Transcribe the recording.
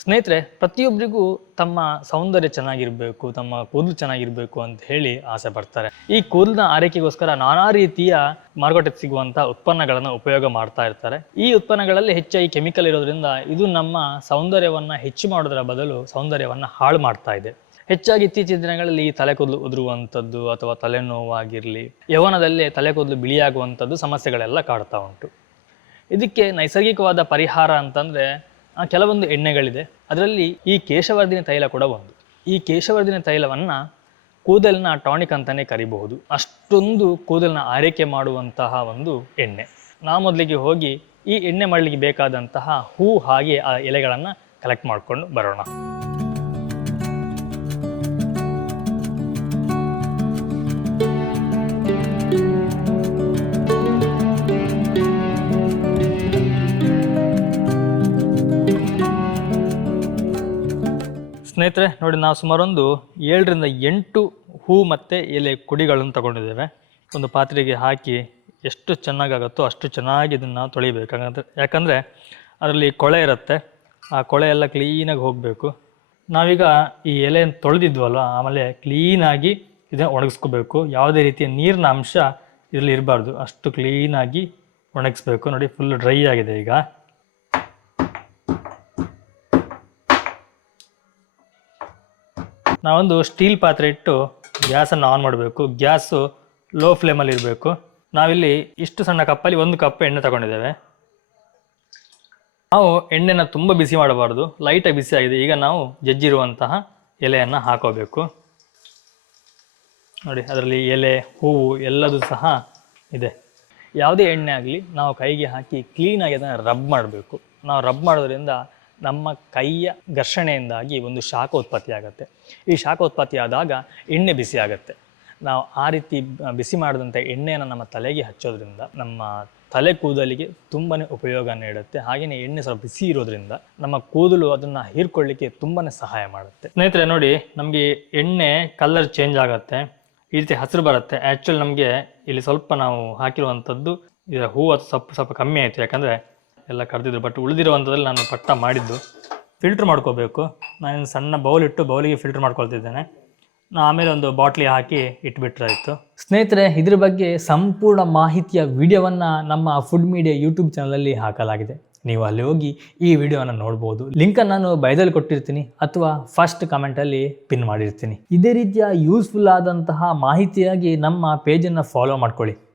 ಸ್ನೇಹಿತರೆ, ಪ್ರತಿಯೊಬ್ಬರಿಗೂ ತಮ್ಮ ಸೌಂದರ್ಯ ಚೆನ್ನಾಗಿರಬೇಕು, ತಮ್ಮ ಕೂದಲು ಚೆನ್ನಾಗಿರಬೇಕು ಅಂತ ಹೇಳಿ ಆಸೆ ಪಡ್ತಾರೆ. ಈ ಕೂದಲಿನ ಆರೈಕೆಗೋಸ್ಕರ ನಾನಾ ರೀತಿಯ ಮಾರುಕಟ್ಟೆಗೆ ಸಿಗುವಂತಹ ಉತ್ಪನ್ನಗಳನ್ನು ಉಪಯೋಗ ಮಾಡ್ತಾ ಇರ್ತಾರೆ. ಈ ಉತ್ಪನ್ನಗಳಲ್ಲಿ ಹೆಚ್ಚಾಗಿ ಕೆಮಿಕಲ್ ಇರೋದ್ರಿಂದ ಇದು ನಮ್ಮ ಸೌಂದರ್ಯವನ್ನ ಹೆಚ್ಚು ಮಾಡೋದರ ಬದಲು ಸೌಂದರ್ಯವನ್ನ ಹಾಳು ಮಾಡ್ತಾ ಇದೆ. ಹೆಚ್ಚಾಗಿ ಇತ್ತೀಚಿನ ದಿನಗಳಲ್ಲಿ ಈ ತಲೆ ಕೂದಲು ಉದುರುವಂಥದ್ದು ಅಥವಾ ತಲೆನೋವಾಗಿರಲಿ, ಯೌವನದಲ್ಲೇ ತಲೆ ಕೂದಲು ಬಿಳಿಯಾಗುವಂಥದ್ದು ಸಮಸ್ಯೆಗಳೆಲ್ಲ ಕಾಡ್ತಾ ಉಂಟು. ಇದಕ್ಕೆ ನೈಸರ್ಗಿಕವಾದ ಪರಿಹಾರ ಅಂತಂದ್ರೆ ಕೆಲವೊಂದು ಎಣ್ಣೆಗಳಿದೆ. ಅದರಲ್ಲಿ ಈ ಕೇಶವರ್ಧಿನಿ ತೈಲ ಕೂಡ ಒಂದು. ಈ ಕೇಶವರ್ಧಿನಿ ತೈಲವನ್ನ ಕೂದಲಿನ ಟಾನಿಕ್ ಅಂತಾನೆ ಕರಿಬಹುದು. ಅಷ್ಟೊಂದು ಕೂದಲಿನ ಆರೈಕೆ ಮಾಡುವಂತಹ ಒಂದು ಎಣ್ಣೆ. ನಾವು ಮೊದಲಿಗೆ ಹೋಗಿ ಈ ಎಣ್ಣೆ ಮಾಡಲಿಕ್ಕೆ ಬೇಕಾದಂತಹ ಹೂ ಹಾಗೆ ಆ ಎಲೆಗಳನ್ನು ಕಲೆಕ್ಟ್ ಮಾಡ್ಕೊಂಡು ಬರೋಣ. ಸ್ನೇಹಿತರೆ ನೋಡಿ, ನಾವು ಸುಮಾರೊಂದು 7 ರಿಂದ 8 ಹೂ ಮತ್ತು ಎಲೆ ಕುಡಿಗಳನ್ನು ತಗೊಂಡಿದ್ದೇವೆ. ಒಂದು ಪಾತ್ರೆಗೆ ಹಾಕಿ ಎಷ್ಟು ಚೆನ್ನಾಗಾಗುತ್ತೋ ಅಷ್ಟು ಚೆನ್ನಾಗಿ ಇದನ್ನು ತೊಳಿಬೇಕು. ಯಾಕಂದರೆ ಅದರಲ್ಲಿ ಕೊಳೆ ಇರುತ್ತೆ, ಆ ಕೊಳೆ ಎಲ್ಲ ಕ್ಲೀನಾಗಿ ಹೋಗಬೇಕು. ನಾವೀಗ ಈ ಎಲೆಯನ್ನು ತೊಳೆದಿದ್ವಲ್ಲ, ಆಮೇಲೆ ಕ್ಲೀನಾಗಿ ಇದನ್ನು ಒಣಗಿಸ್ಕೋಬೇಕು. ಯಾವುದೇ ರೀತಿಯ ನೀರಿನ ಅಂಶ ಇದರಲ್ಲಿ ಇರಬಾರ್ದು, ಅಷ್ಟು ಕ್ಲೀನಾಗಿ ಒಣಗಿಸ್ಬೇಕು. ನೋಡಿ, ಫುಲ್ ಡ್ರೈ ಆಗಿದೆ. ಈಗ ನಾವೊಂದು ಸ್ಟೀಲ್ ಪಾತ್ರೆ ಇಟ್ಟು ಗ್ಯಾಸನ್ನು ಆನ್ ಮಾಡಬೇಕು. ಗ್ಯಾಸು ಲೋ ಫ್ಲೇಮಲ್ಲಿ ಇರಬೇಕು. ನಾವಿಲ್ಲಿ ಇಷ್ಟು ಸಣ್ಣ ಕಪ್ಪಲ್ಲಿ 1 ಕಪ್ ಎಣ್ಣೆ ತಗೊಂಡಿದ್ದೇವೆ. ನಾವು ಎಣ್ಣೆನ ತುಂಬ ಬಿಸಿ ಮಾಡಬಾರ್ದು, ಲೈಟಾಗಿ ಬಿಸಿ ಆಗಿದೆ. ಈಗ ನಾವು ಜಜ್ಜಿರುವಂತಹ ಎಲೆಯನ್ನು ಹಾಕೋಬೇಕು. ನೋಡಿ, ಅದರಲ್ಲಿ ಎಲೆ, ಹೂವು ಎಲ್ಲದೂ ಸಹ ಇದೆ. ಯಾವುದೇ ಎಣ್ಣೆ ಆಗಲಿ ನಾವು ಕೈಗೆ ಹಾಕಿ ಕ್ಲೀನಾಗಿ ಅದನ್ನು ರಬ್ ಮಾಡಬೇಕು. ನಾವು ರಬ್ ಮಾಡೋದ್ರಿಂದ ನಮ್ಮ ಕೈಯ ಘರ್ಷಣೆಯಿಂದಾಗಿ ಒಂದು ಶಾಖ ಉತ್ಪತ್ತಿ ಆಗುತ್ತೆ. ಈ ಶಾಖ ಉತ್ಪತ್ತಿ ಆದಾಗ ಎಣ್ಣೆ ಬಿಸಿ ಆಗುತ್ತೆ. ನಾವು ಆ ರೀತಿ ಬಿಸಿ ಮಾಡಿದಂಥ ಎಣ್ಣೆಯನ್ನು ನಮ್ಮ ತಲೆಗೆ ಹಚ್ಚೋದ್ರಿಂದ ನಮ್ಮ ತಲೆ ಕೂದಲಿಗೆ ತುಂಬಾ ಉಪಯೋಗ ನೀಡುತ್ತೆ. ಹಾಗೆಯೇ ಎಣ್ಣೆ ಸ್ವಲ್ಪ ಬಿಸಿ ಇರೋದ್ರಿಂದ ನಮ್ಮ ಕೂದಲು ಅದನ್ನು ಹೀರ್ಕೊಳ್ಳಿಕ್ಕೆ ತುಂಬಾ ಸಹಾಯ ಮಾಡುತ್ತೆ. ಸ್ನೇಹಿತರೆ ನೋಡಿ, ನಮಗೆ ಎಣ್ಣೆ ಕಲರ್ ಚೇಂಜ್ ಆಗುತ್ತೆ, ಈ ರೀತಿ ಹಸಿರು ಬರುತ್ತೆ. ಆ್ಯಕ್ಚುಲಿ ನಮಗೆ ಇಲ್ಲಿ ಸ್ವಲ್ಪ ನಾವು ಹಾಕಿರುವಂಥದ್ದು ಇದರ ಹೂವು ಸ್ವಲ್ಪ ಕಮ್ಮಿ ಆಯಿತು, ಯಾಕಂದರೆ ಎಲ್ಲ ಕರೆದಿದ್ರು. ಬಟ್ ಉಳಿದಿರುವಂಥದ್ರಲ್ಲಿ ನಾನು ಪಟ್ಟ ಮಾಡಿದ್ದು. ಫಿಲ್ಟ್ರ್ ಮಾಡ್ಕೋಬೇಕು. ನಾನು ಸಣ್ಣ ಬೌಲಿಟ್ಟು ಬೌಲಿಗೆ ಫಿಲ್ಟ್ರ್ ಮಾಡ್ಕೊಳ್ತಿದ್ದೇನೆ. ಆಮೇಲೆ ಒಂದು ಬಾಟ್ಲಿ ಹಾಕಿ ಇಟ್ಬಿಟ್ರಾಯಿತು. ಸ್ನೇಹಿತರೆ, ಇದ್ರ ಬಗ್ಗೆ ಸಂಪೂರ್ಣ ಮಾಹಿತಿಯ ವಿಡಿಯೋವನ್ನು ನಮ್ಮ ಫುಡ್ ಮೀಡಿಯಾ ಯೂಟ್ಯೂಬ್ ಚಾನಲಲ್ಲಿ ಹಾಕಲಾಗಿದೆ. ನೀವು ಅಲ್ಲಿ ಹೋಗಿ ಈ ವಿಡಿಯೋವನ್ನು ನೋಡ್ಬೋದು. ಲಿಂಕನ್ನು ನಾನು ಬೈದಲ್ಲಿ ಕೊಟ್ಟಿರ್ತೀನಿ ಅಥವಾ ಫಸ್ಟ್ ಕಮೆಂಟಲ್ಲಿ ಪಿನ್ ಮಾಡಿರ್ತೀನಿ. ಇದೇ ರೀತಿಯ ಯೂಸ್ಫುಲ್ ಆದಂತಹ ಮಾಹಿತಿಯಾಗಿ ನಮ್ಮ ಪೇಜನ್ನು ಫಾಲೋ ಮಾಡ್ಕೊಳ್ಳಿ.